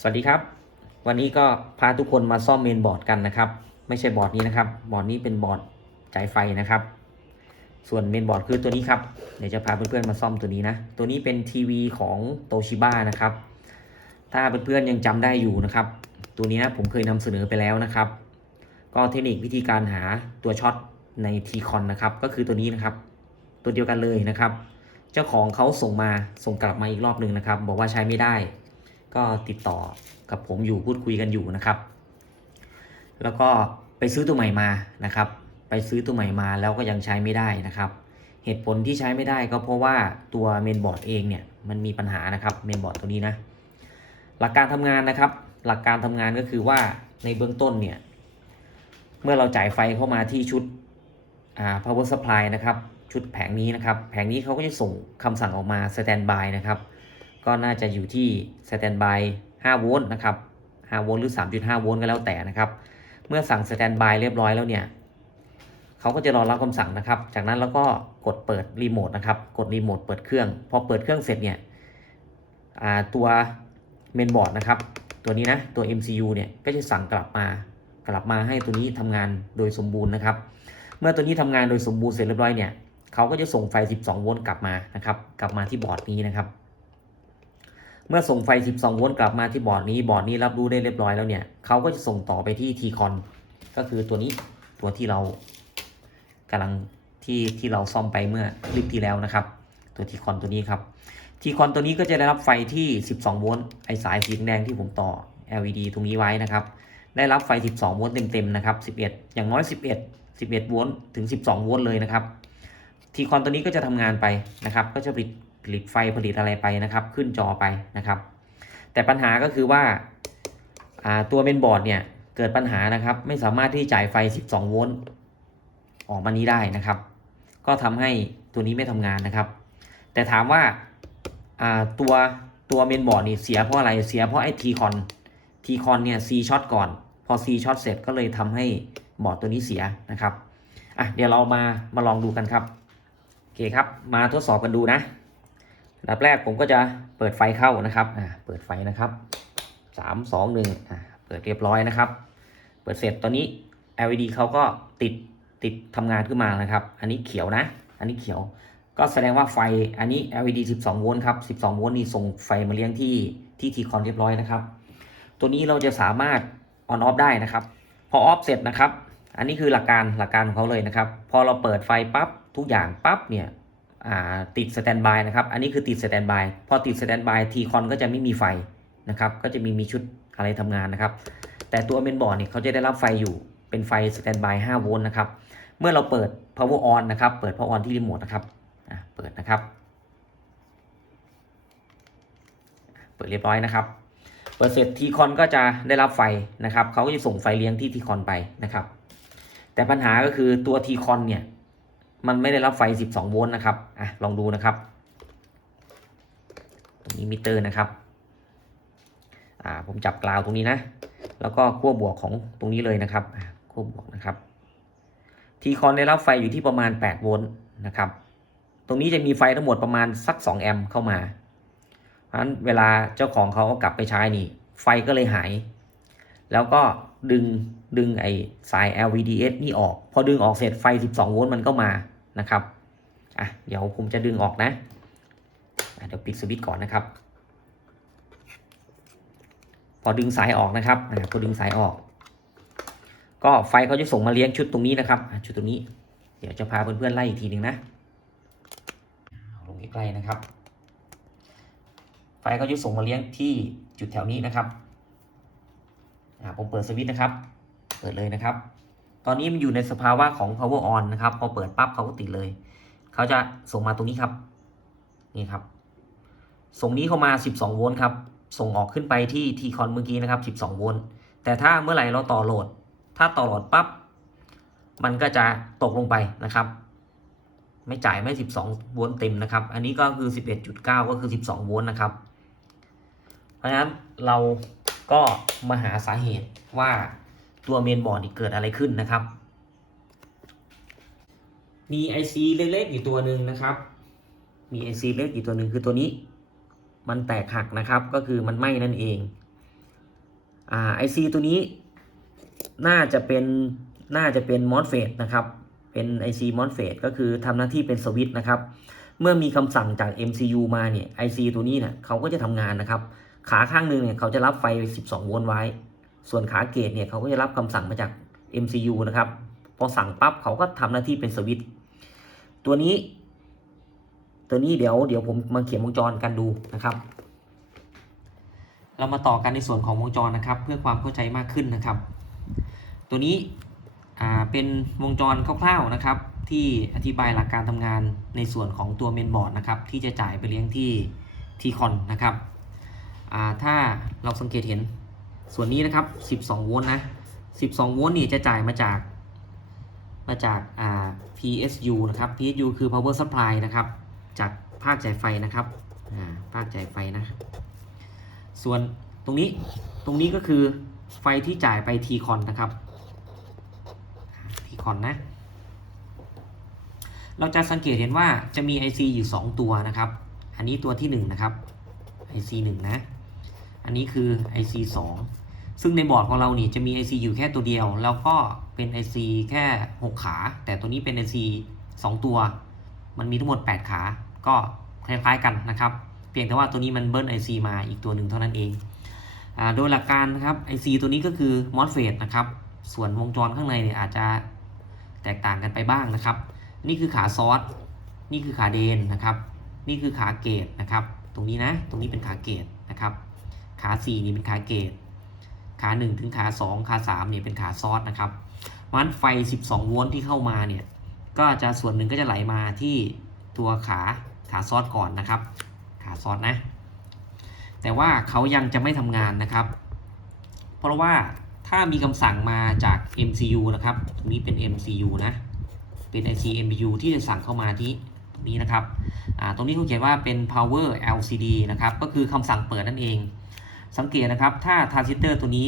สวัสดีครับ วันนี้ก็พาทุกคนมาซ่อมเมนบอร์ดกันนะครับ ไม่ใช่บอร์ดนี้นะครับ บอร์ดนี้เป็นบอร์ดจ่ายไฟนะครับ ส่วนเมนบอร์ดคือตัวนี้ครับเดี๋ยวจะพาเพื่อนๆมาซ่อมตัวนี้นะ ตัวนี้เป็นทีวีของโตชิบ้านะครับ ถ้าเพื่อนๆยังจำได้อยู่นะครับ ตัวนี้นะผมเคยนำเสนอไปแล้วนะครับ ก็เทคนิควิธีการหาตัวช็อตใน t c o n นะครับ ก็คือตัวนี้นะครับ ตัวเดียวกันเลยนะครับ เจ้าของเขาส่งมาส่งกลับมาอีกรอบหนึ่งนะครับ บอกว่าใช้ไม่ได้ ก็ติดต่อกับผมอยู่พูดคุยกันอยู่นะครับ แล้วก็ไปซื้อตัวใหม่มานะครับ ไปซื้อตัวใหม่มาแล้วก็ยังใช้ไม่ได้นะครับ เหตุผลที่ใช้ไม่ได้ก็เพราะว่าตัวเมนบอร์ดเองเนี่ยมันมีปัญหานะครับเมนบอร์ดตัวนี้นะหลักการทำงานนะครับ หลักการทำงานก็คือว่าในเบื้องต้นเนี่ย เมื่อเราจ่ายไฟเข้ามาที่ชุดอ่า power supply นะครับ ชุดแผงนี้นะครับ แผงนี้เขาก็จะส่งคำสั่งออกมา standby นะครับ ก็น่าจะอยู่ที่ standby 5โวลต์นะครับ5โวลต์หรือ 3.5 โวลต์ก็แล้วแต่นะครับ เมื่อสั่ง standby เรียบร้อยแล้วเนี่ยเขาก็จะรอรับคำสั่งนะครับ จากนั้นเราก็กดเปิดรีโมทนะครับ กดรีโมทเปิดเครื่อง พอเปิดเครื่องเสร็จเนี่ยตัวเมนบอร์ดนะครับ ตัวนี้นะตัว MCU เนี่ยก็จะสั่งกลับมากลับมาให้ตัวนี้ทำงานโดยสมบูรณ์นะครับ เมื่อตัวนี้ทำงานโดยสมบูรณ์เสร็จเรียบร้อยเนี่ยเขาก็จะส่งไฟ 12 โวลต์กลับมานะครับ กลับมาที่บอร์ดนี้นะครับ เมื่อส่งไฟ 12 โวลต์กลับมาที่บอร์ดนี้บอร์ดนี้รับรู้ได้เรียบร้อยแล้วเนี่ยเขาก็จะส่งต่อไปที่ T-Con ก็คือตัวนี้ตัวที่เรากำลังที่ที่เราซ่อมไปเมื่อคลิปที่แล้วนะครับ ตัว T-Con ตัวนี้ครับ T-Con ตัวนี้ก็จะได้รับไฟที่ 12 โวลต์ไอสายสีแดงที่ผมต่อ LED ตรงนี้ไว้นะครับ ได้รับไฟ 12 โวลต์เต็มๆนะครับ 11 อย่างน้อย 11 11 โวลต์ถึง 12 โวลต์เลยนะครับทีคอนตัวนี้ก็จะทำงานไปนะครับ ก็จะผลิต ลิตไฟผลิตอะไรไปนะครับ ขึ้นจอไปนะครับ แต่ปัญหาก็คือว่าาตัวเมนบอร์ดเนี่ยเกิดปัญหานะครับ ไม่สามารถที่จ่ายไฟ 12 โวลต์ออกมานี้ได้นะครับ ก็ทำให้ตัวนี้ไม่ทำงานนะครับ แต่ถามว่าาตัวตัวเมนบอร์ดนี่เสียเพราะอะไรเสียเพราะไอ้ทีคอนทีคอนเนี่ย C ช็อตก่อน พอ C ช็อตเสร็จก็เลยทำให้บอร์ดตัวนี้เสียนะครับอะเดี๋ยวเรามามาลองดูกันครับโอเคครับ มาทดสอบกันดูนะ ดับแรกผมก็จะเปิดไฟเข้านะครับอ่าเปิดไฟนะครับสามสองหนึ่งอ่าเปิดเรียบร้อยนะครับ เปิดเสร็จตอนนี้ LED เขาก็ติดติดทำงานขึ้นมานะครับ อันนี้เขียวนะ อันนี้เขียว ก็แสดงว่าไฟอันนี้ LED 12 โวลต์ครับ 12 โวลต์นี่ส่งไฟมาเลี้ยงที่ที่ทีคอนเรียบร้อยนะครับ ตัวนี้เราจะสามารถ on off ได้นะครับ พอ off เสร็จนะครับ อันนี้คือหลักการหลักการของเขาเลยนะครับ พอเราเปิดไฟปั๊บทุกอย่างปั๊บเนี่ย ติดสแตนบายนะครับ อันนี้คือติดสแตนบาย พอติดสแตนบายทีคอนก็จะไม่มีไฟนะครับ ก็จะมีมีชุดอะไรทำงานนะครับ แต่ตัวเมนบอร์ดเนี่ยเขาจะได้รับไฟอยู่ เป็นไฟสแตนบาย5โวลต์นะครับ เมื่อเราเปิด power on นะครับ เปิด power on ที่รีโมทนะครับ เปิดนะครับ เปิดเรียบร้อยนะครับ เปิดเสร็จทีคอนก็จะได้รับไฟนะครับ เขาก็จะส่งไฟเลี้ยงที่ทีคอนไปนะครับ แต่ปัญหาก็คือตัวทีคอนเนี่ย มันไม่ได้รับไฟ 12 โวลต์นะครับ อะ ลองดูนะครับ ตรงนี้มิเตอร์นะครับ อ่า ผมจับกราวตรงนี้นะ แล้วก็ขั้วบวกของตรงนี้เลยนะครับขั้วบวกนะครับ ทีคอนได้รับไฟอยู่ที่ประมาณ 8 โวลต์นะครับ ตรงนี้จะมีไฟทั้งหมดประมาณสัก 2 แอมป์เข้ามา เพราะฉะนั้นเวลาเจ้าของเขาเอากลับไปใช้นี่ ไฟก็เลยหาย แล้วก็ ดึงดึงไอ้สาย LVDS นี่ออก พอดึงออกเสร็จไฟ 12 โวลต์มันก็มานะครับอะเดี๋ยวผมจะดึงออกนะะเดี๋ยวปิดสวิตช์ก่อนนะครับ พอดึงสายออกนะครับอะพอดึงสายออก ก็ไฟเขาจะส่งมาเลี้ยงชุดตรงนี้นะครับชุดตรงนี้ เดี๋ยวจะพาเพื่อนๆไล่อีกทีหนึ่งนะลงใกล้ๆนะครับ ไฟเขาจะส่งมาเลี้ยงที่จุดแถวนี้นะครับ ผมเปิดสวิตช์นะครับ เปิดเลยนะครับ ตอนนี้มันอยู่ในสภาวะของ power on นะครับ พอเปิดปั๊บเขาก็ติดเลย เขาจะส่งมาตรงนี้ครับ นี่ครับ ส่งนี้เข้ามา 12 โวลต์ครับ ส่งออกขึ้นไปที่ทีคอนเมื่อกี้นะครับ 12 โวลต์ แต่ถ้าเมื่อไหร่เราต่อโหลด ถ้าต่อโหลดปั๊บ มันก็จะตกลงไปนะครับ ไม่จ่ายไม่ 12 โวลต์เต็มนะครับ อันนี้ก็คือ 11.9 ก็คือ 12 โวลต์นะครับ เพราะฉะนั้นเรา ก็มาหาสาเหตุว่าตัวเมนบอร์ดนี่เกิดอะไรขึ้นนะครับ มี IC เล็กๆอยู่ตัวหนึ่งนะครับ มี IC เล็กอยู่ตัวหนึ่งคือตัวนี้ มันแตกหักนะครับ ก็คือมันไหม้นั่นเอง อ่าไอซีตัวนี้ น่าจะเป็นน่าจะเป็นมอสเฟตนะครับ เป็น IC m o s f e t ก็คือทำหน้าที่เป็นสวิตช์นะครับ เมื่อมีคำสั่งจาก MCU มาเนี่ย IC ตัวนี้เนี่ยเขาก็จะทำงานนะครับ ขาข้างหนึ่งเนี่ยเขาจะรับไฟ 12 โวลต์ไว้ ส่วนขาเกตเนี่ยเขาก็จะรับคำสั่งมาจาก MCU นะครับ พอสั่งปั๊บเขาก็ทำหน้าที่เป็นสวิตช์ตัวนี้ ตัวนี้เดี๋ยวเดี๋ยวผมมาเขียนวงจรกันดูนะครับ เรามาต่อกันในส่วนของวงจรนะครับ เพื่อความเข้าใจมากขึ้นนะครับ ตัวนี้อ่าเป็นวงจรคร่าวๆนะครับ ที่อธิบายหลักการทำงานในส่วนของตัวเมนบอร์ดนะครับ ที่จะจ่ายไปเลี้ยงที่ทีคอนนะครับ ถ้าเราสังเกตเห็นส่วนนี้นะครับ 12 โวลต์นะ 12 โวลต์นี่จะจ่ายมาจากมาจากอ่า PSU นะครับ PSU คือ power supply นะครับ จากภาคจ่ายไฟนะครับอ่าภาคจ่ายไฟนะ ส่วนตรงนี้ตรงนี้ก็คือไฟที่จ่ายไปทีคอนนะครับทีคอนนะ เราจะสังเกตเห็นว่าจะมี IC อยู่ 2 ตัวนะครับ อันนี้ตัวที่ 1 นะครับ IC 1 นะ อันนี้คือ IC 2 ซึ่งในบอร์ดของเรานี่จะมี IC อยู่แค่ตัวเดียว แล้วก็เป็น IC แค่ 6 ขา แต่ตัวนี้เป็น IC 2 ตัว มันมีทั้งหมด 8 ขา ก็คล้ายๆกันนะครับ เพียงแต่ว่าตัวนี้มันเบิ้ล IC มาอีกตัวหนึ่งเท่านั้นเองอโดยหลักการนะครับ IC ตัวนี้ก็คือ MOSFET นะครับ ส่วนวงจรข้างในเนี่ยอาจจะแตกต่างกันไปบ้างนะครับ นี่คือขาซอส นี่คือขาเดนนะครับ นี่คือขาเกตนะครับ ตรงนี้นะ ตรงนี้เป็นขาเกตนะครับ ขา4นี่เป็นขาเกตขา1ถึงขา2ขา3เนี่ยเป็นขาซอสนะครับเพราะฉะนั้นไฟ 12 โวลต์ที่เข้ามาเนี่ยก็จะส่วนหนึ่งก็จะไหลมาที่ตัวขาขาซอสก่อนนะครับ ขาซอสนะ แต่ว่าเขายังจะไม่ทำงานนะครับ เพราะว่าถ้ามีคำสั่งมาจาก MCU นะครับตรงนี้เป็น MCU นะ เป็น IC MCU ที่จะสั่งเข้ามาที่ตรงนี้นะครับ ตรงนี้เขาเขียนว่าเป็น power LCD นะครับ ก็คือคำสั่งเปิดนั่นเอง สังเกตนะครับ ถ้าทรานซิสเตอร์ตัวนี้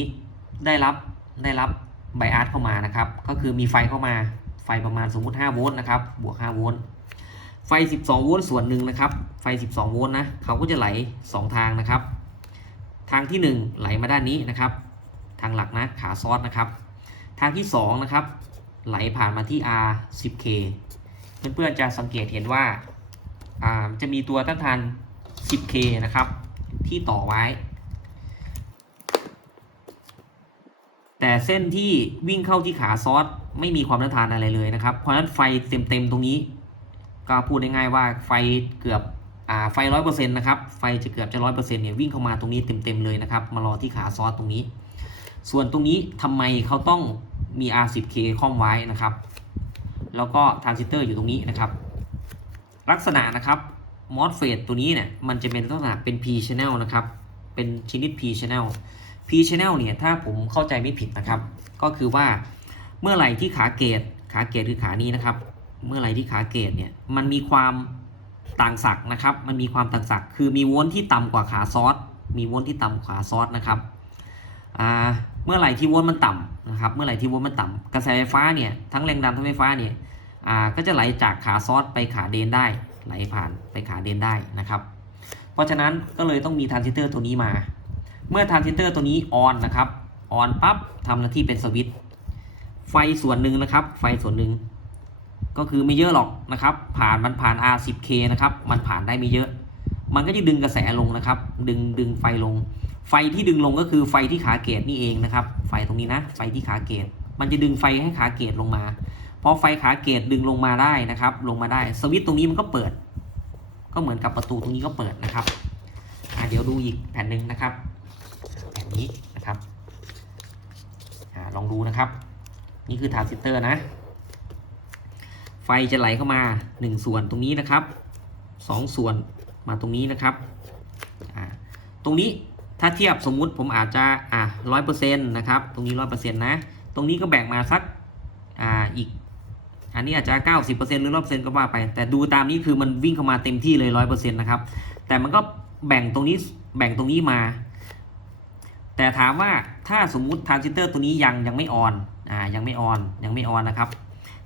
ได้รับได้รับไบอาร์เข้ามานะครับ ก็คือมีไฟเข้ามาไฟประมาณสมมุติ 5 โวลต์นะครับ บวก 5 โวลต์ ไฟ 12 โวลต์ส่วนหนึ่งนะครับ ไฟ 12 โวลต์นะ เขาก็จะไหล 2 ทางนะครับ ทางที่ 1 ไหลมาด้านนี้นะครับ ทางหลักนะ ขาซอสนะครับ ทางที่ 2 นะครับ ไหลผ่านมาที่ R 10K เพื่อนๆจะสังเกตเห็นว่าอ่าจะมีตัวต้านทาน 10K นะครับ ที่ต่อไว้ แต่เส้นที่วิ่งเข้าที่ขาซอสไม่มีความต้านทานอะไรเลยนะครับ เพราะฉะนั้นไฟเต็มๆตรงนี้ ก็พูดง่ายๆว่าไฟเกือบอ่าไฟร้อยเปอร์เซ็นต์นะครับ ไฟจะเกือบจะร้อยเปอร์เซ็นต์เนี่ยวิ่งเข้ามาตรงนี้เต็มๆเลยนะครับ มารอที่ขาซอสตรงนี้ ส่วนตรงนี้ทำไมเขาต้องมี R10K คล่อมไว้นะครับ แล้วก็ทรานซิสเตอร์อยู่ตรงนี้นะครับ ลักษณะนะครับ MOSFET ตัวนี้เนี่ยมันจะเป็นลักษณะเป็น P channel นะครับ เป็นชนิด P channel P channel เนี่ยถ้าผมเข้าใจไม่ผิดนะครับ ก็คือว่าเมื่อไหร่ที่ขาเกตขาเกตคือขานี้นะครับ เมื่อไหร่ที่ขาเกตเนี่ยมันมีความต่างศักนะครับ มันมีความต่างศักคือมีวลที่ต่ำกว่าขาซอสมีโวลต์ที่ต่ำกว่าขาซอสนะครับเมื่อไหร่ที่วลมันต่ำนะครับ เมื่อไหร่ที่วลมันต่ำกระแสไฟฟ้าเนี่ยทั้งแรงดันทั้งไฟฟ้าเนี่ยก็จะไหลจากขาซอสไปขาเดนได้ ไหลผ่านไปขาเดนได้นะครับ เพราะฉะนั้นก็เลยต้องมีทรานซิสเตอร์ตัวนี้มา เมื่อทรานซิสเตอร์ตัวนี้ออนนะครับออนปั๊บทำหน้าที่เป็นสวิตช์ไฟส่วนหนึ่งนะครับ ไฟส่วนหนึ่งก็คือไม่เยอะหรอกนะครับ ผ่านมันผ่าน R10K นะครับ มันผ่านได้ไม่เยอะ มันก็จะดึงกระแสลงนะครับ ดึงดึงไฟลง ไฟที่ดึงลงก็คือไฟที่ขาเกตนี่เองนะครับ ไฟตรงนี้นะ ไฟที่ขาเกต มันจะดึงไฟให้ขาเกตลงมาพอไฟขาเกตดึงลงมาได้นะครับ ลงมาได้ สวิตช์ตรงนี้มันก็เปิด ก็เหมือนกับประตูตรงนี้ก็เปิดนะครับเดี๋ยวดูอีกแผ่นหนึ่งนะครับ นี้นะครับอลองดูนะครับ นี่คือทรานซิเตอร์นะ ไฟจะไหลเข้ามา 1 ส่วนตรงนี้นะครับ 2 ส่วนมาตรงนี้นะครับ ตรงนี้ถ้าเทียบสมมุติผมอาจจะอ่าร้อยเปอร์เซ็นต์นะครับ ตรงนี้ร้อยเปอร์เซ็นต์นะ ตรงนี้ก็แบ่งมาสักอ่าอีก อันนี้อาจจะ 90%หรือร้อยเปอร์เซ็นต์ก็ว่าไป แต่ดูตามนี้คือมันวิ่งเข้ามาเต็มที่เลยร้อยเปอร์เซ็นต์นะครับ แต่มันก็แบ่งตรงนี้แบ่งตรงนี้มา แต่ถามว่าถ้าสมมุติทรานซิสเตอร์ตัวนี้ยังยังไม่ออนอ่ายังไม่ออนยังไม่ออนนะครับ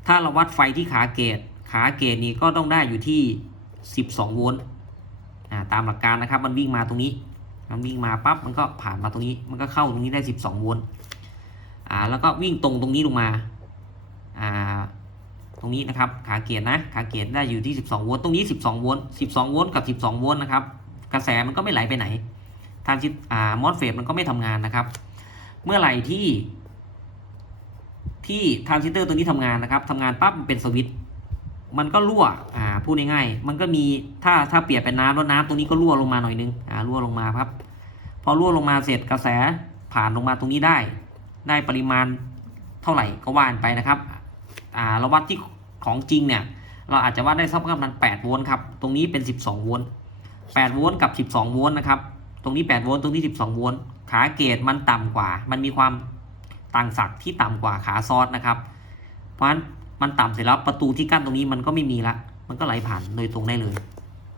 ถ้าเราวัดไฟที่ขาเกตขาเกตนี้ก็ต้องได้อยู่ที่ 12 โวลต์อ่าตามหลักการนะครับมันวิ่งมาตรงนี้มันวิ่งมาปั๊บมันก็ผ่านมาตรงนี้ มันก็เข้าตรงนี้ได้ 12 โวลต์อ่าแล้วก็วิ่งตรงตรงนี้ลงมาอ่าตรงนี้นะครับขาเกียร์นะขาเกียร์ได้อยู่ที่ 12 โวลต์ตรงนี้ 12 โวลต์12 โวลต์กับ 12 โวลต์นะครับ กระแสมันก็ไม่ไหลไปไหน ทางจิตอ่ามอสเฟตมันก็ไม่ทำงานนะครับ เมื่อไหร่ที่ ที่ทานซิสเตอร์ตัวนี้ทำงานนะครับทำงานปั๊บเป็นสวิตช์มันก็รั่วอ่าพูดง่ายๆมันก็มีถ้าถ้าเปรียบเป็นน้ำแล้วน้ำตรงนี้ก็รั่วลงมาหน่อยนึงอ่ารั่วลงมาครับ พอรั่วลงมาเสร็จกระแสผ่านลงมาตรงนี้ได้ ได้ปริมาณเท่าไหร่ก็ว่านไปนะครับอ่าเราวัดที่ของจริงเนี่ย เราอาจจะวัดได้สักประมาณ8โวลต์ครับ ตรงนี้เป็น 12 โวลต์8โวลต์กับ 12 โวลต์นะครับ ตรงนี้8โวลต์ตรงนี้ 12โวลต์ขาเกตมันต่ำกว่า มันมีความต่างศักย์ที่ต่ำกว่าขาซอสนะครับ เพราะฉะนั้นมันต่ำเสร็จแล้วประตูที่กั้นตรงนี้มันก็ไม่มีละมันก็ไหลผ่านโดยตรงได้เลย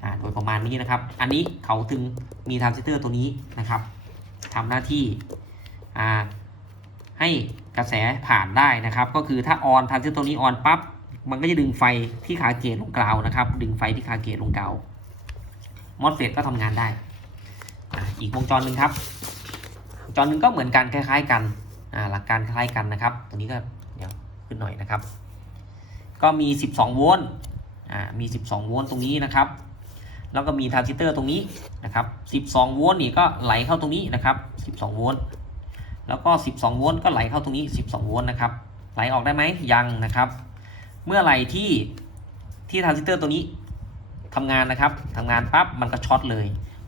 อ่าโดยประมาณนี้นะครับ อันนี้เขาถึงมีทรานซิสเตอร์ตัวนี้นะครับทำหน้าที่อ่าให้กระแสผ่านได้นะครับ ก็คือถ้าออนทรานซิสเตอร์ตัวนี้ออนปั๊บมันก็จะดึงไฟที่ขาเกตลงกราวนะครับ ดึงไฟที่ขาเกตลงกราวมอสเฟตก็ทำงานได้ อีกวงจรหนึ่งครับวงจรหนึ่งก็เหมือนกันคล้าย ๆ กันหลักการคล้ายกันนะครับ ตัวนี้ก็เดี๋ยวขึ้นหน่อยนะครับ ก็มี 12 โวลต์มี 12 โวลต์ตรงนี้นะครับ แล้วก็มีทรานซิสเตอร์ตรงนี้นะครับ 12 โวลต์นี่ก็ไหลเข้าตรงนี้นะครับ 12 โวลต์ แล้วก็ 12 โวลต์ก็ไหลเข้าตรงนี้ 12 โวลต์นะครับ ไหลออกได้ไหมยังนะครับ เมื่อไหร่ที่ที่ทรานซิสเตอร์ตัวนี้ทำงานนะครับทำงานปั๊บมันก็ช็อตเลย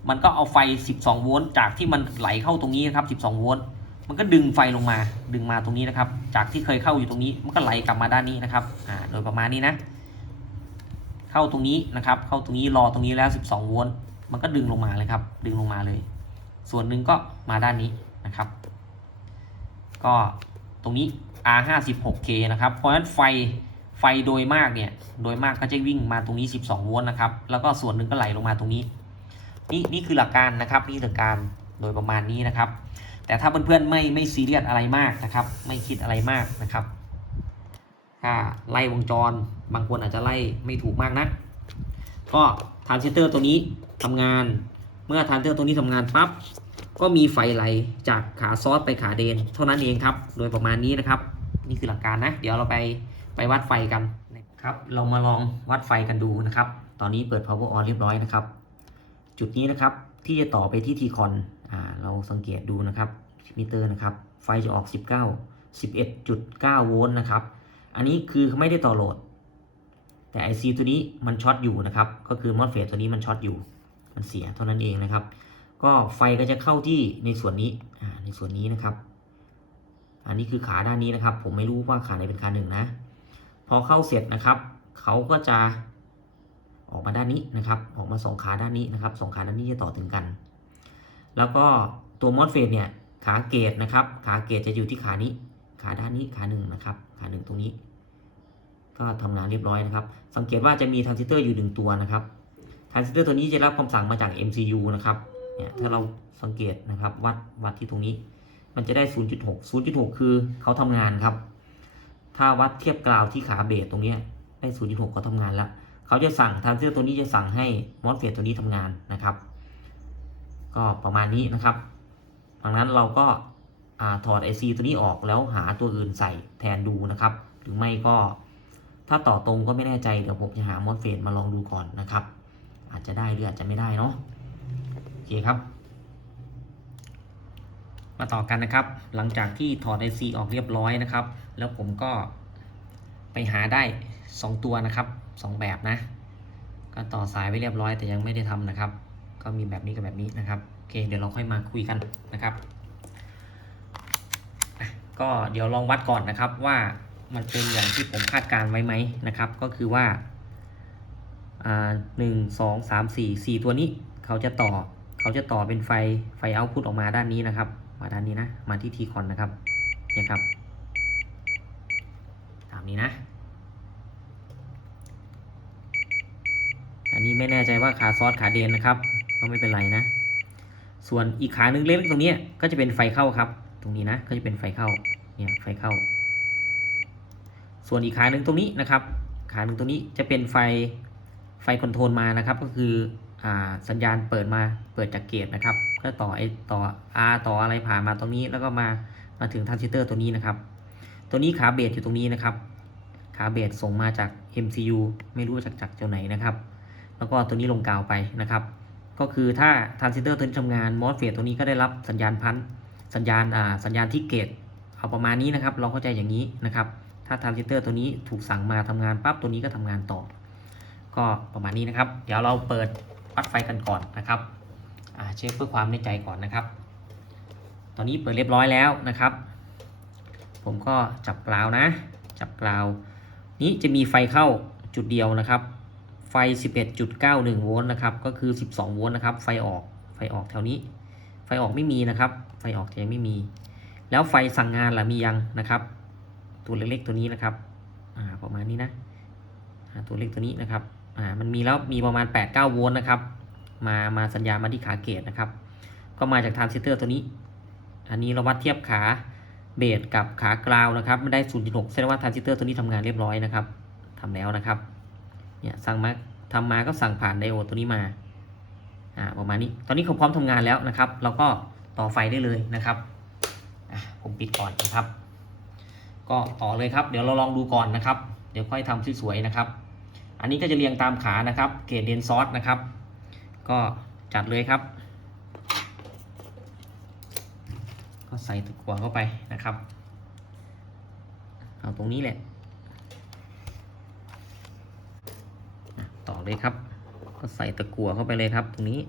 มันก็เอาไฟ 12 โวลต์จากที่มันไหลเข้าตรงนี้นะครับ 12 โวลต์ มันก็ดึงไฟลงมา ดึงมาตรงนี้นะครับ จากที่เคยเข้าอยู่ตรงนี้ มันก็ไหลกลับมาด้านนี้นะครับ อ่า โดยประมาณนี้นะ เข้าตรงนี้นะครับ เข้าตรงนี้รอตรงนี้แล้ว 12 โวลต์ มันก็ดึงลงมาเลยครับ ดึงลงมาเลย ส่วนหนึ่งก็มาด้านนี้นะครับ ก็ตรงนี้ R56K นะครับ เพราะฉะนั้นไฟไฟโดยมากเนี่ย โดยมากก็จะวิ่งมาตรงนี้ 12 โวลต์นะครับ แล้วก็ส่วนหนึ่งก็ไหลลงมาตรงนี้ นี่นี่คือหลักการนะครับนี่หลักการโดยประมาณนี้นะครับ แต่ถ้าเพื่อนๆไม่ไม่ซีเรียสอะไรมากนะครับ ไม่คิดอะไรมากนะครับถ้าไล่วงจรบางคนอาจจะไล่ไม่ถูกมากนะก็ทรานซิสเตอร์ตัวนี้ทำงาน เมื่อทรานซิสเตอร์ตัวนี้ทำงานปั๊บก็มีไฟไหลจากขาซอสไปขาเดน เท่านั้นเองครับ โดยประมาณนี้นะครับ นี่คือหลักการนะ เดี๋ยวเราไปไปวัดไฟกันนะครับ เรามาลองวัดไฟกันดูนะครับ ตอนนี้เปิด power on เรียบร้อยนะครับ จุดนี้นะครับที่จะต่อไปที่ทีคอนอ่าเราสังเกตดูนะครับมิเตอร์นะครับ ไฟจะออก 19 11.9 โวลต์นะครับ อันนี้คือไม่ได้ต่อโหลด แต่ IC ตัวนี้มันช็อตอยู่นะครับ ก็คือมอสเฟตตัวนี้มันช็อตอยู่ มันเสียเท่านั้นเองนะครับ ก็ไฟก็จะเข้าที่ในส่วนนี้ในส่วนนี้นะครับ อันนี้คือขาด้านนี้นะครับ ผมไม่รู้ว่าขาไหนเป็นขาหนึ่งนะ พอเข้าเสร็จนะครับ เขาก็จะ ออกมาด้านนี้นะครับออกมาสองขาด้านนี้นะครับสองขาด้านนี้จะต่อถึงกัน แล้วก็ตัวมอสเฟตเนี่ยขาเกตนะครับขาเกตจะอยู่ที่ขานี้ ขาด้านนี้ขาหนึ่งนะครับขาหนึ่งตรงนี้ ก็ทำงานเรียบร้อยนะครับ สังเกตว่าจะมีทรานซิสเตอร์อยู่หนึ่งตัวนะครับทรานซิสเตอร์ตัวนี้จะรับคำสั่งมาจาก MCU นะครับเนี่ยถ้าเราสังเกตนะครับวัดวัดที่ตรงนี้ มันจะได้ 0.6 0.6 คือเขาทำงานครับ ถ้าวัดเทียบกราวที่ขาเบสตรงนี้ได้ 0.6เขาทำงานแล้ว เขาจะสั่งทรานซิสเตอร์ตัวนี้จะสั่งให้มอสเฟตตัวนี้ทำงานนะครับ ก็ประมาณนี้นะครับดังนั้นเราก็อ่าถอด IC ตัวนี้ออกแล้วหาตัวอื่นใส่แทนดูนะครับ หรือไม่ก็ถ้าต่อตรงก็ไม่แน่ใจเดี๋ยวผมจะหามอสเฟตมาลองดูก่อนนะครับ อาจจะได้หรืออาจจะไม่ได้เนาะโอเคครับ มาต่อกันนะครับ หลังจากที่ถอด IC ออกเรียบร้อยนะครับ แล้วผมก็ไปหาได้ 2 ตัวนะครับ 2 แบบนะ ก็ต่อสายไว้เรียบร้อยแต่ยังไม่ได้ทำนะครับ ก็มีแบบนี้กับแบบนี้นะครับโอเคเดี๋ยวเราค่อยมาคุยกันนะครับก็เดี๋ยวลองวัดก่อนนะครับว่ามันเป็นอย่างที่ผมคาดการไว้ไหมนะครับ ก็คือว่าอ่าหนึ่งสองสามสี่สี่ตัวนี้เขาจะต่อเขาจะต่อเป็นไฟไฟเอาพุตออกมาด้านนี้นะครับ มาด้านนี้นะ มาที่ทีคอนนะครับเนี่ยครับ ตามนี้นะ นี้ไม่แน่ใจว่าขาซอสขาเดนนะครับ ก็ไม่เป็นไรนะ ส่วนอีกขาหนึ่งเล็กตรงนี้ก็จะเป็นไฟเข้าครับ ตรงนี้นะก็จะเป็นไฟเข้าเนี่ยไฟเข้า ส่วนอีกขาหนึ่งตรงนี้นะครับ ขาหนึ่งตรงนี้จะเป็นไฟไฟคอนโทรลมานะครับ ก็คืออสัญญาณเปิดมาเปิดจากเกตนะครับ ก็ต่อไอต่อ R ต่ออะไรผ่านมาตรงนี้แล้วก็มามาถึงทรานซิสเตอร์ตัวนี้นะครับ ตัวนี้ขาเบสอยู่ตรงนี้นะครับ ขาเบสส่งมาจาก MCU ไม่รู้จากจากเจ้าไหนนะครับ แล้วก็ตัวนี้ลงกาวไปนะครับ ก็คือถ้าทรานซิสเตอร์ตัวนี้ทำงานมอสเฟตตัวนี้ก็ได้รับสัญญาณพันธุ์สัญญาณอ่าสัญญาณที่เกตเอาประมาณนี้นะครับ เราเข้าใจอย่างนี้นะครับ ถ้าทรานซิสเตอร์ตัวนี้ถูกสั่งมาทำงานปั๊บตัวนี้ก็ทำงานต่อ ก็ประมาณนี้นะครับ เดี๋ยวเราเปิดวัดไฟกันก่อนนะครับเช็คเพื่อความแน่ใจก่อนนะครับ ตอนนี้เปิดเรียบร้อยแล้วนะครับ ผมก็จับกราวนะ จับกราว นี้จะมีไฟเข้าจุดเดียวนะครับ ไฟ 11.91 โวลต์นะครับ ก็คือ 12 โวลต์นะครับ ไฟออก ไฟออกแถวนี้ ไฟออกไม่มีนะครับ ไฟออกจะยังไม่มี แล้วไฟสั่งงานล่ะมียังนะครับ ตัวเล็กๆตัวนี้นะครับ อ่า ประมาณนี้นะ ตัวเล็กตัวนี้นะครับ อ่า มันมีแล้ว มีประมาณ 8-9 โวลต์นะครับ มา มาสัญญาณมาที่ขาเกตนะครับ ก็มาจากทรานซิสเตอร์ตัวนี้ อันนี้เราวัดเทียบขาเบสกับขากราวนะครับไม่ได้ 0.6 แสดงว่าทรานซิสเตอร์ตัวนี้ทำงานเรียบร้อยนะครับทำแล้วนะครับ เนี่ยสั่งมาทำมาก็สั่งผ่านไดโอดตัวนี้มาอ่าประมาณนี้ตอนนี้เขาพร้อมทำงานแล้วนะครับเราก็ต่อไฟได้เลยนะครับอะผมปิดก่อนนะครับ ก็ต่อเลยครับ เดี๋ยวเราลองดูก่อนนะครับ เดี๋ยวค่อยทำสวยๆนะครับ อันนี้ก็จะเรียงตามขานะครับเกรดเดนซอสนะครับ ก็จัดเลยครับ ก็ใส่ตะกั่วเข้าไปนะครับ เอาตรงนี้แหละ อะต่อเลยครับ ก็ใส่ตะกั่วเข้าไปเลยครับ ตรงนี้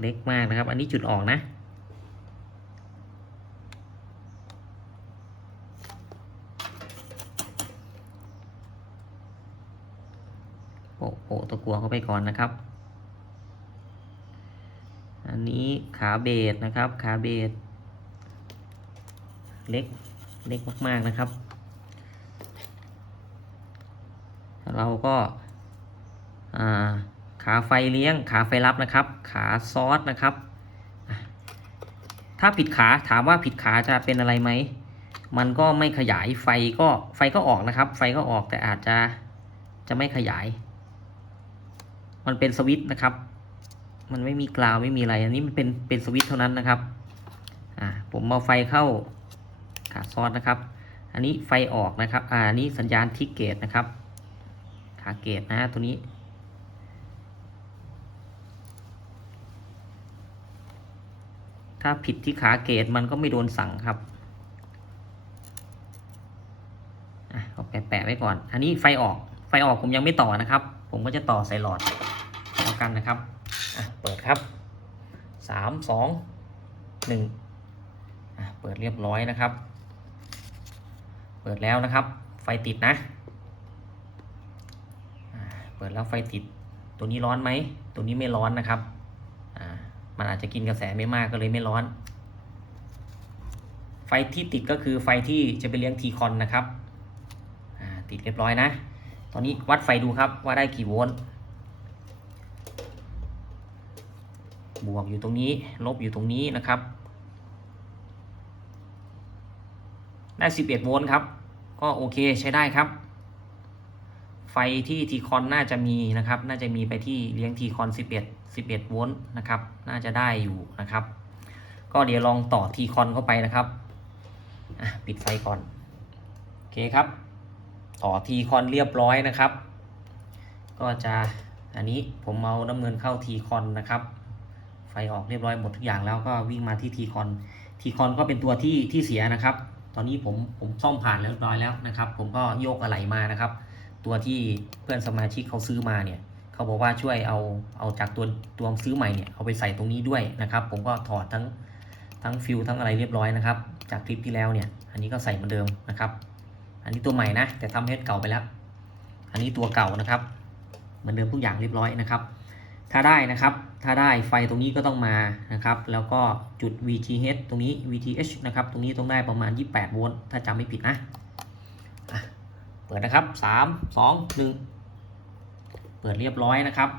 เล็กมากนะครับ อันนี้จุดออกนะ โปะโปะตะกั่วเข้าไปก่อนนะครับ อันนี้ขาเบสนะครับ ขาเบสเล็ก เล็กมาก ๆ นะครับ เราก็าขาไฟเลี้ยงขาไฟรับนะครับ ขาซอสนะครับ ถ้าผิดขาถามว่าผิดขาจะเป็นอะไรไหม มันก็ไม่ขยายไฟก็ไฟก็ออกนะครับ ไฟก็ออกแต่อาจจะจะไม่ขยาย มันเป็นสวิตช์นะครับ มันไม่มีกราวไม่มีอะไร อันนี้มันเป็นเป็นสวิตช์เท่านั้นนะครับอ่าผมเอาไฟเข้าขาซอสนะครับ อันนี้ไฟออกนะครับ อ่าอันนี้สัญญาณทิกเกตนะครับาเกตนะตัวนี้ ถ้าผิดที่ขาเกตมันก็ไม่โดนสั่งครับอะเอาแปะไว้ก่อน อันนี้ไฟออก ไฟออกผมยังไม่ต่อนะครับ ผมก็จะต่อใส่หลอดแล้วกันนะครับอะเปิดครับสามสองหนึ่งเปิดเรียบร้อยนะครับ เปิดแล้วนะครับ ไฟติดนะ เปิดแล้วไฟติด ตัวนี้ร้อนไหม ตัวนี้ไม่ร้อนนะครับ อ่า มันอาจจะกินกระแสไม่มากก็เลยไม่ร้อน ไฟที่ติดก็คือไฟที่จะไปเลี้ยงทีคอนนะครับ อ่า ติดเรียบร้อยนะ ตอนนี้วัดไฟดูครับว่าได้กี่โวลต์ บวกอยู่ตรงนี้ ลบอยู่ตรงนี้นะครับ ได้ 11 โวลต์ครับ ก็โอเคใช้ได้ครับ ไฟที่ทีคอนน่าจะมีนะครับ น่าจะมีไปที่เลี้ยงทีคอน11 11โวลต์นะครับ น่าจะได้อยู่นะครับ ก็เดี๋ยวลองต่อทีคอนเข้าไปนะครับอะปิดไฟก่อน โอเคครับ ต่อทีคอนเรียบร้อยนะครับ ก็จะอันนี้ผมเอาน้ำเงินเข้าทีคอนนะครับ ไฟออกเรียบร้อยหมดทุกอย่างแล้วก็วิ่งมาที่ทีคอนทีคอนก็เป็นตัวที่ที่เสียนะครับ ตอนนี้ผมผมซ่อมผ่านเรียบร้อยแล้วนะครับ ผมก็โยกอะไหล่มานะครับ ตัวที่เพื่อนสมาชิกเขาซื้อมาเนี่ยเขาบอกว่าช่วยเอาเอาจากตัวตัวซื้อใหม่เนี่ยเอาไปใส่ตรงนี้ด้วยนะครับ ผมก็ถอดทั้งทั้งฟิวทั้งอะไรเรียบร้อยนะครับ จากคลิปที่แล้วเนี่ย อันนี้ก็ใส่เหมือนเดิมนะครับ อันนี้ตัวใหม่นะแต่ทำเฮดเก่าไปแล้ว อันนี้ตัวเก่านะครับ เหมือนเดิมทุกอย่างเรียบร้อยนะครับ ถ้าได้นะครับ ถ้าได้ไฟตรงนี้ก็ต้องมานะครับ แล้วก็จุด VTH ตรงนี้ VTH นะครับ ตรงนี้ต้องได้ประมาณ 28 โวลต์ถ้าจำไม่ผิดนะะ เปิดนะครับ3 2 1เปิดเรียบร้อยนะครับ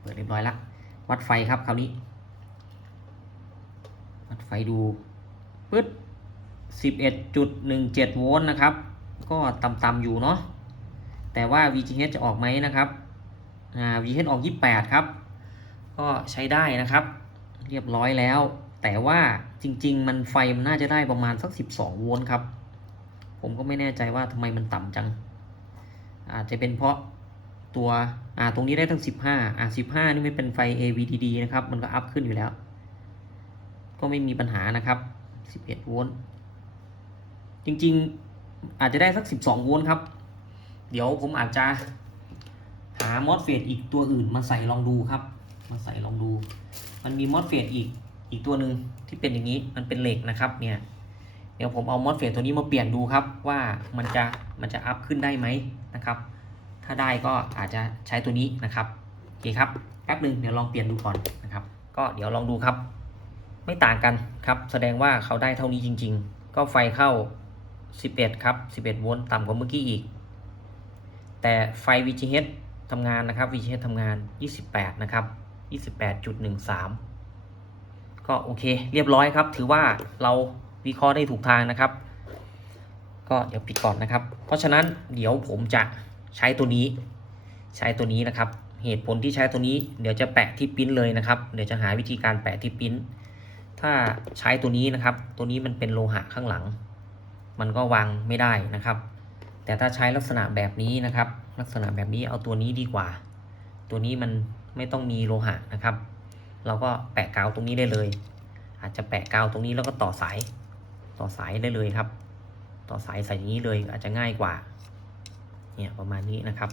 เปิดเรียบร้อยแล้ววัดไฟครับคราวนี้ วัดไฟดูปึ๊ด11.17โวลต์นะครับ ก็ต่ำๆอยู่เนาะ แต่ว่า VGH จะออกไหมนะครับอ่า VGH ออก28ครับ ก็ใช้ได้นะครับ เรียบร้อยแล้ว แต่ว่าจริง ๆ มันไฟมันน่าจะได้ประมาณสัก 12 โวลต์ครับ ผมก็ไม่แน่ใจว่าทำไมมันต่ำจัง อาจจะเป็นเพราะตัวอ่าตรงนี้ได้ทั้ง 15อ่า15 นี่ไม่เป็นไฟ AVDD นะครับ มันก็อัพขึ้นอยู่แล้ว ก็ไม่มีปัญหานะครับ11โวลต์จริงๆอาจจะได้สัก 12โวลต์ครับ เดี๋ยวผมอาจจะหามอสเฟตอีกตัวอื่นมาใส่ลองดูครับ มาใส่ลองดู มันมีมอสเฟตอีกอีกตัวหนึ่งที่เป็นอย่างนี้มันเป็นเหล็กนะครับเนี่ย เดี๋ยวผมเอามอสเฟตตัวนี้มาเปลี่ยนดูครับว่ามันจะมันจะอัพขึ้นได้ไหมนะครับ ถ้าได้ก็อาจจะใช้ตัวนี้นะครับโอเคครับแป๊บหนึ่งเดี๋ยวลองเปลี่ยนดูก่อนนะครับ ก็เดี๋ยวลองดูครับ ไม่ต่างกันครับ แสดงว่าเขาได้เท่านี้จริง ๆ ก็ไฟเข้า 11 ครับ 11 โวลต์ต่ำกว่าเมื่อกี้อีก แต่ไฟ VGH ทำงานนะครับ VGH ทำงาน 28 นะครับ 28.13 ก็โอเค เรียบร้อยครับ ถือว่าเรา วิเคราะห์ได้ถูกทางนะครับ ก็เดี๋ยวปิดก่อนนะครับ เพราะฉะนั้นเดี๋ยวผมจะใช้ตัวนี้ ใช้ตัวนี้นะครับ เหตุผลที่ใช้ตัวนี้เดี๋ยวจะแปะที่ปิ้นเลยนะครับ เดี๋ยวจะหาวิธีการแปะที่ปิ้นถ้าใช้ตัวนี้นะครับ ตัวนี้มันเป็นโลหะข้างหลัง มันก็วางไม่ได้นะครับ แต่ถ้าใช้ลักษณะแบบนี้นะครับ ลักษณะแบบนี้เอาตัวนี้ดีกว่า ตัวนี้มันไม่ต้องมีโลหะนะครับ เราก็แปะกาวตรงนี้ได้เลย อาจจะแปะกาวตรงนี้แล้วก็ต่อสาย ต่อสายได้เลยครับ ต่อสายใส่อย่างนี้เลยอาจจะง่ายกว่าเนี่ยประมาณนี้นะครับ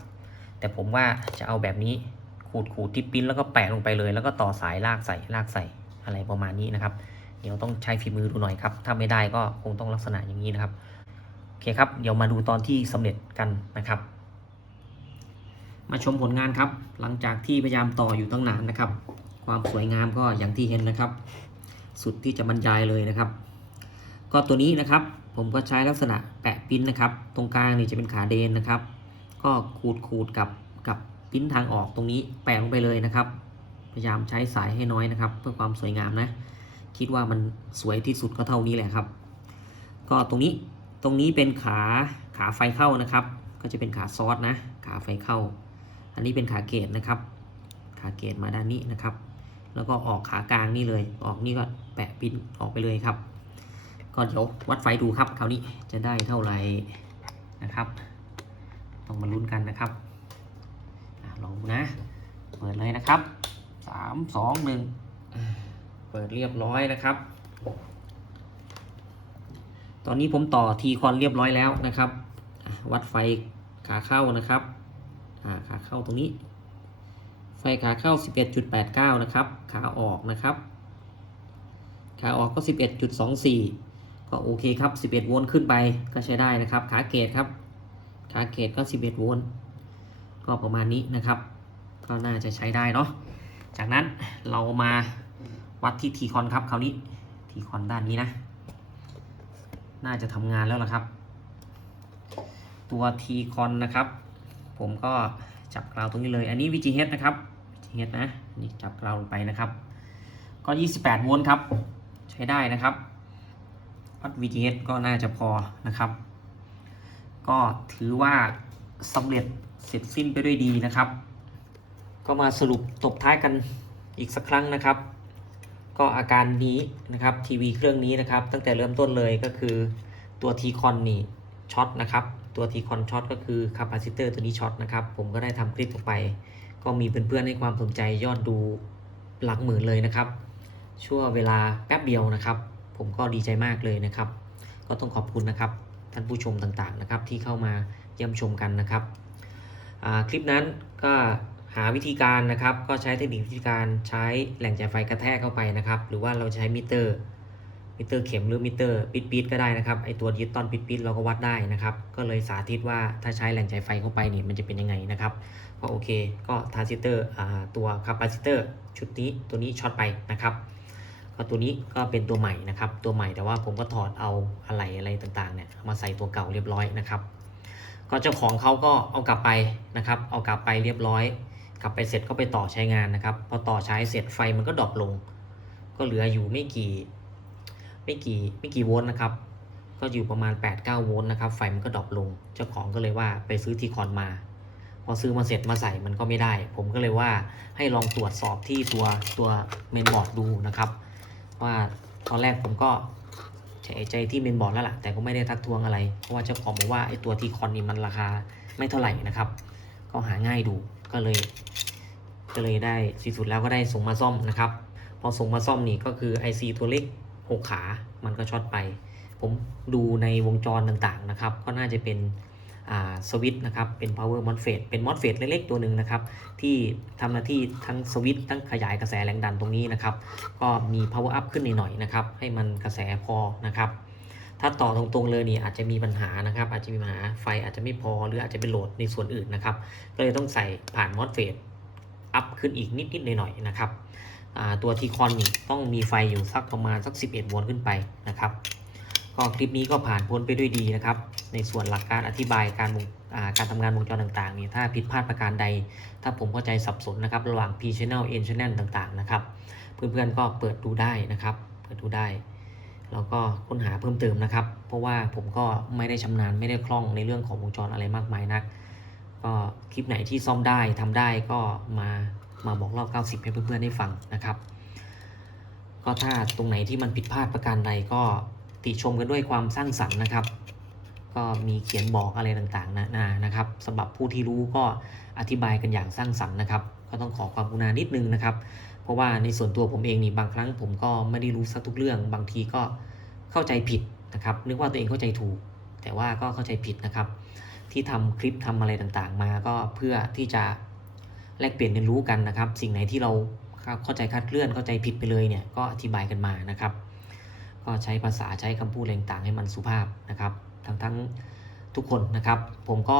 แต่ผมว่าจะเอาแบบนี้ขูดขูดที่ปิ้นแล้วก็แปะลงไปเลย แล้วก็ต่อสายลากใส่ลากใส่อะไรประมาณนี้นะครับ เดี๋ยวต้องใช้ฝีมือดูหน่อยครับถ้าไม่ได้ก็คงต้องลักษณะอย่างนี้นะครับโอเคครับเดี๋ยวมาดูตอนที่สำเร็จกันนะครับ มาชมผลงานครับ หลังจากที่พยายามต่ออยู่ตั้งนานนะครับ ความสวยงามก็อย่างที่เห็นนะครับ สุดที่จะบรรยายเลยนะครับ ก็ตัวนี้นะครับผมก็ใช้ลักษณะแปะปิ้นนะครับ ตรงกลางนี่จะเป็นขาเดนนะครับ ก็ขูดขูดกับกับปิ้นทางออกตรงนี้แปะลงไปเลยนะครับ พยายามใช้สายให้น้อยนะครับ เพื่อความสวยงามนะ คิดว่ามันสวยที่สุดก็เท่านี้แหละครับ ก็ตรงนี้ตรงนี้เป็นขาขาไฟเข้านะครับ ก็จะเป็นขาซอสนะ ขาไฟเข้า อันนี้เป็นขาเกตนะครับ ขาเกตมาด้านนี้นะครับ แล้วก็ออกขากลางนี่เลย ออกนี่ก็แปะปิ้นออกไปเลยครับ ก็เดี๋ยววัดไฟดูครับ คราวนี้จะได้เท่าไหร่นะครับ ต้องมาลุ้นกันนะครับลองดูนะ เปิดเลยนะครับสามสองหนึ่งเปิดเรียบร้อยนะครับ ตอนนี้ผมต่อทีคอนเรียบร้อยแล้วนะครับ วัดไฟขาเข้านะครับขาเข้าตรงนี้ ไฟขาเข้า 11.89 นะครับ ขาออกนะครับ ขาออกก็ 11.24 ก็โอเคครับ 11 โวลต์ขึ้นไปก็ใช้ได้นะครับ ขาเกตครับ ขาเกตก็ 11 โวลต์ก็ประมาณนี้นะครับ ก็น่าจะใช้ได้เนาะ จากนั้นเรามาวัดที่ทีคอนครับคราวนี้ทีคอนด้านนี้นะ น่าจะทำงานแล้วล่ะครับ ตัวทีคอนนะครับ ผมก็จับกราวตรงนี้เลย อันนี้ VGH นะครับ VGH นะ นี่จับกราวลงไปนะครับ ก็ 28 โวลต์ครับ ใช้ได้นะครับ วัด VGH ก็น่าจะพอนะครับ ก็ถือว่าสำเร็จเสร็จสิ้นไปด้วยดีนะครับ ก็มาสรุปตบท้ายกันอีกสักครั้งนะครับ ก็อาการนี้นะครับทีวีเครื่องนี้นะครับ ตั้งแต่เริ่มต้นเลยก็คือตัวทีคอนนี่ช็อตนะครับตัวทีคอนช็อตก็คือคาปาซิเตอร์ตัวนี้ช็อตนะครับ ผมก็ได้ทำคลิปออกไป ก็มีเพื่อนๆให้ความสนใจยอดดูหลักหมื่นเลยนะครับ ชั่วเวลาแป๊บเดียวนะครับ ผมก็ดีใจมากเลยนะครับ ก็ต้องขอบคุณนะครับท่านผู้ชมต่างๆนะครับที่เข้ามาเยี่ยมชมกันนะครับคลิปนั้นก็หาวิธีการนะครับก็ใช้เทคนิควิธีการใช้แหล่งจ่ายไฟกระแทกเข้าไปนะครับ หรือว่าเราใช้มิเตอร์มิเตอร์เข็มหรือมิเตอร์ปิดปิดก็ได้นะครับไอตัวดิจิตอลปิดปิดเราก็วัดได้นะครับ ก็เลยสาธิตว่าถ้าใช้แหล่งจ่ายไฟเข้าไปนี่มันจะเป็นยังไงนะครับก็โอเคก็ทรานซิสเตอร์อ่าตัวคาปาซิเตอร์ชุดนี้ตัวนี้ช็อตไปนะครับ ก็ตัวนี้ก็เป็นตัวใหม่นะครับ ตัวใหม่แต่ว่าผมก็ถอดเอาอะไรอะไรต่างๆเนี่ยมาใส่ตัวเก่าเรียบร้อยนะครับ ก็เจ้าของเขาก็เอากลับไปนะครับ เอากลับไปเรียบร้อย กลับไปเสร็จก็ไปต่อใช้งานนะครับ พอต่อใช้เสร็จไฟมันก็ดรอปลง ก็เหลืออยู่ไม่กี่ไม่กี่ไม่กี่โวลต์นะครับ ก็อยู่ประมาณ 8-9 โวลต์นะครับ ไฟมันก็ดรอปลง เจ้าของก็เลยว่าไปซื้อทีคอนมาพอซื้อมาเสร็จมาใส่มันก็ไม่ได้ ผมก็เลยว่าให้ลองตรวจสอบที่ตัวตัวเมนบอร์ดดูนะครับ ว่าตอนแรกผมก็ใจใจที่เมนบอร์ดแล้วล่ะแต่ก็ไม่ได้ทักท้วงอะไร เพราะว่าเจ้าของบอกว่าไอ้ตัวทีคอนนี่มันราคาไม่เท่าไหร่นะครับ ก็หาง่ายดูก็เลย ก็เลยได้ที่สุดแล้วก็ได้ส่งมาซ่อมนะครับ พอส่งมาซ่อมนี่ก็คือ IC ตัวเล็ก6ขา มันก็ช็อตไป ผมดูในวงจรต่างๆนะครับ ก็น่าจะเป็น สวิตช์นะครับเป็น power MOSFET เป็น MOSFET เล็กๆตัวหนึ่งนะครับที่ทำหน้าที่ทั้งสวิตช์ทั้งขยายกระแสแรงดันตรงนี้นะครับก็มี power up ขึ้นหน่อยๆนะครับให้มันกระแสพอนะครับถ้าต่อตรงๆเลยนี่อาจจะมีปัญหานะครับ อาจจะมีปัญหาไฟอาจจะไม่พอหรืออาจจะเป็นโหลดในส่วนอื่นนะครับก็เลยต้องใส่ผ่าน MOSFET อัพขึ้นอีกนิดๆหน่อยๆนะครับตัวทีคอนนี่ต้องมีไฟอยู่สักประมาณสัก 11 โวลต์ขึ้นไปนะครับ ก็คลิปนี้ก็ผ่านพ้นไปด้วยดีนะครับ ในส่วนหลักการอธิบายการการทำงานวงจรต่างๆนี่ถ้าผิดพลาดประการใด ถ้าผมเข้าใจสับสนนะครับ ระหว่าง P channel N channel ต่างๆนะครับ เพื่อนๆก็เปิดดูได้นะครับ เปิดดูได้แล้วก็ค้นหาเพิ่มเติมนะครับ เพราะว่าผมก็ไม่ได้ชำนาญไม่ได้คล่องในเรื่องของวงจรอะไรมากมายนัก ก็คลิปไหนที่ซ่อมได้ทำได้ก็มามาบอกรอบ90 ให้เพื่อนๆได้ฟังนะครับ ก็ถ้าตรงไหนที่มันผิดพลาดประการใดก็ ติชมกันด้วยความสร้างสรรค์นะครับ ก็มีเขียนบอกอะไรต่างๆนะนะนะครับสำหรับผู้ที่รู้ก็อธิบายกันอย่างสร้างสรรค์นะครับ ก็ต้องขอความกรุณานิดนึงนะครับ เพราะว่าในส่วนตัวผมเองนี่บางครั้งผมก็ไม่ได้รู้สักทุกเรื่อง บางทีก็เข้าใจผิดนะครับ นึกว่าตัวเองเข้าใจถูก แต่ว่าก็เข้าใจผิดนะครับ ที่ทำคลิปทำอะไรต่างๆ มาก็เพื่อที่จะแลกเปลี่ยนเรียนรู้กันนะครับ สิ่งไหนที่เราเข้าใจคลาดเคลื่อนเข้าใจผิดไปเลยเนี่ยก็อธิบายกันมานะครับ ก็ใช้ภาษาใช้คำพูดอะไรต่างให้มันสุภาพนะครับ ทั้งทั้งทุกคนนะครับ ผมก็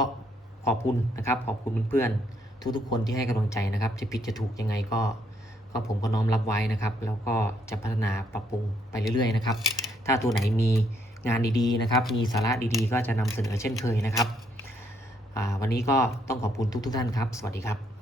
ขอบคุณนะครับ ขอบคุณเพื่อนๆทุกๆคนที่ให้กำลังใจนะครับ จะผิดจะถูกยังไงก็ ก็ผมก็น้อมรับไว้นะครับ แล้วก็จะพัฒนาปรับปรุงไปเรื่อยๆนะครับ ถ้าตัวไหนมีงานดีๆนะครับ มีสาระดีๆ ก็จะนำเสนอเช่นเคยนะครับวันนี้ก็ต้องขอบคุณทุกๆท่านครับ สวัสดีครับ